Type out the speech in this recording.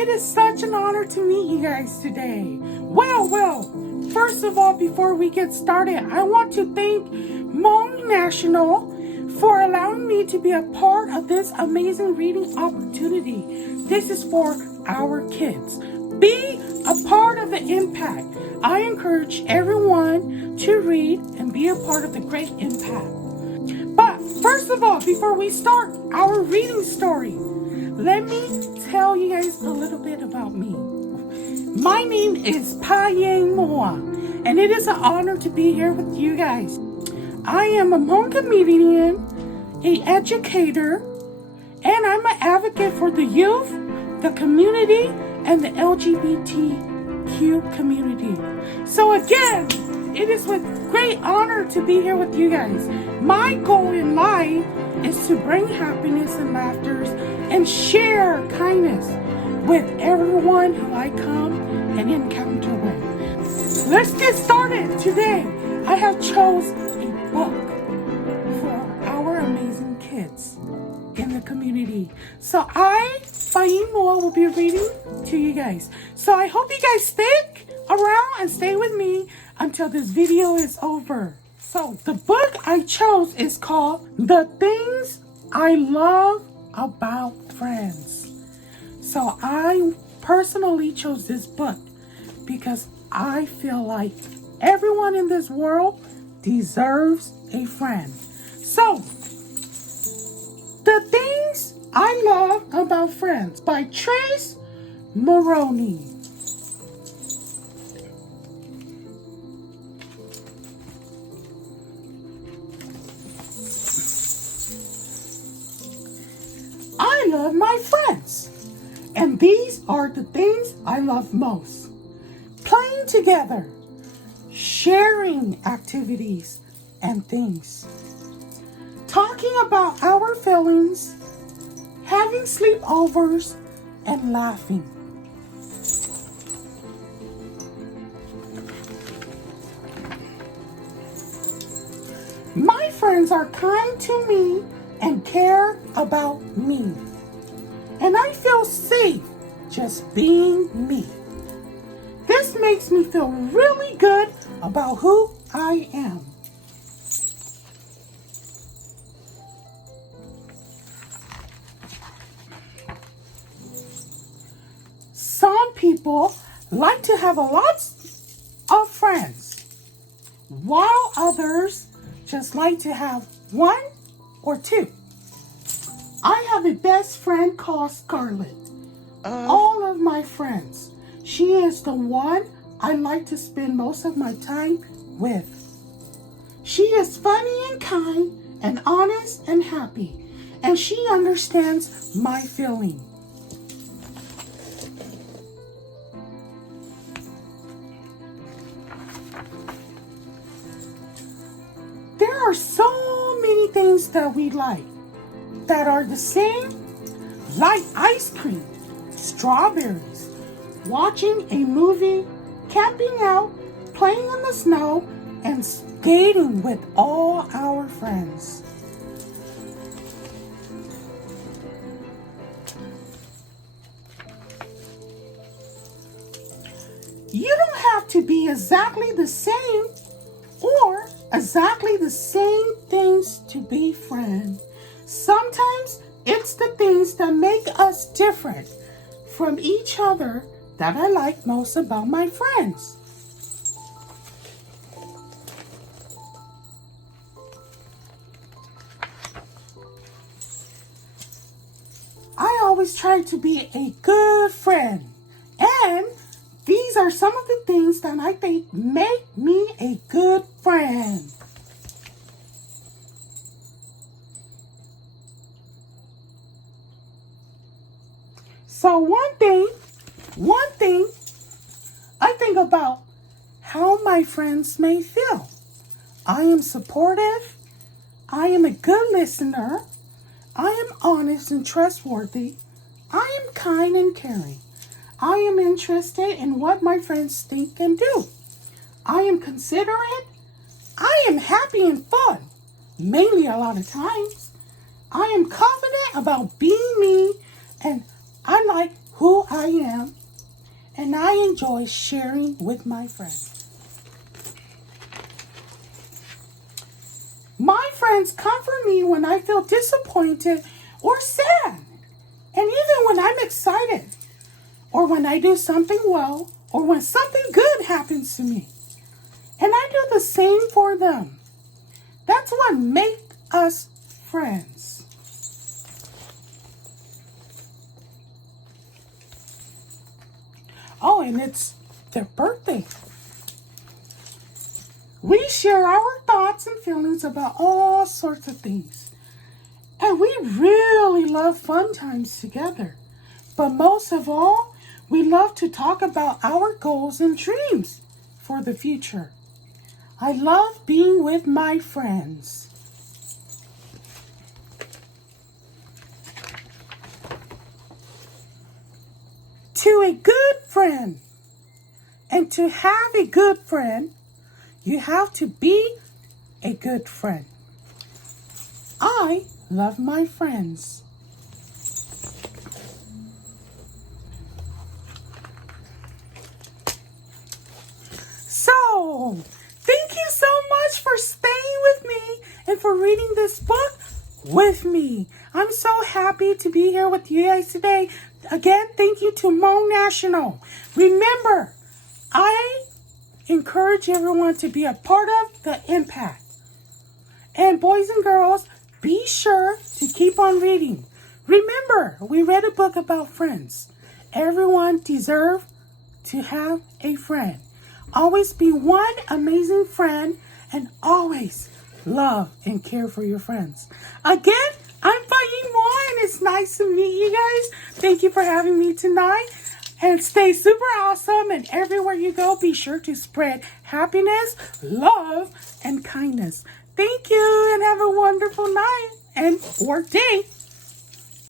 It is such an honor to meet you guys today. Well, first of all, before we get started, I want to thank Hmong National for allowing me to be a part of this amazing reading opportunity. This is for our kids. Be a part of the impact. I encourage everyone to read and be a part of the great impact. But first of all, before we start our reading story, let me tell you guys a little bit about me. My name is PajYeeb Muas, and it is an honor to be here with you guys. I am a Hmong comedian, an educator, and I'm an advocate for the youth, the community, and the LGBTQ community. So again, it is with great honor to be here with you guys. My goal in life is to bring happiness and laughter and share kindness with everyone who I come and encounter with. Let's get started. Today, I have chose a book for our amazing kids in the community. So PajYeeb Muas, will be reading to you guys. So I hope you guys stick around and stay with me until this video is over. So the book I chose is called The Things I Love About Friends. So I personally chose this book because I feel like everyone in this world deserves a friend. So, The Things I Love About Friends by Moroney. I love my friends, and these are the things I love most. Playing together, sharing activities and things, talking about our feelings, having sleepovers, and laughing. My friends are kind to me and care about me, and I feel safe just being me. This makes me feel really good about who I am. Some people like to have a lot of friends, while others just like to have one or two. I have a best friend called Scarlett. All of my friends, she is the one I like to spend most of my time with. She is funny and kind and honest and happy, and she understands my feeling. There are so many things that we like that are the same, like ice cream, strawberries, watching a movie, camping out, playing in the snow, and skating with all our friends. You don't have to be exactly the same or exactly the same things to be friends. Sometimes it's the things that make us different from each other that I like most about my friends. I always try to be a good friend, and these are some of the things that I think make me a good friend. So one thing, I think about how my friends may feel. I am supportive. I am a good listener. I am honest and trustworthy. I am kind and caring. I am interested in what my friends think and do. I am considerate. I am happy and fun, mainly a lot of times. I am confident about being me, and I like who I I am, and I enjoy sharing with my friends. My friends comfort me when I feel disappointed or sad, and even when I'm excited, or when I do something well, or when something good happens to me. And I do the same for them. That's what makes us friends. Oh, and it's their birthday. We share our thoughts and feelings about all sorts of things. And we really love fun times together. But most of all, we love to talk about our goals and dreams for the future. I love being with my friends. To a good friend, and to have a good friend, you have to be a good friend. I love my friends. So, thank you so much for staying with me and for reading this book with me. I'm so happy to be here with you guys today. Again, thank you to Hmong National. Remember, I encourage everyone to be a part of the impact. And boys and girls, be sure to keep on reading. Remember, we read a book about friends. Everyone deserves to have a friend. Always be one amazing friend and always love and care for your friends. Again, I'm PajYeeb Muas and it's nice to meet you guys. Thank you for having me tonight. And stay super awesome. And everywhere you go, be sure to spread happiness, love, and kindness. Thank you and have a wonderful night and or day.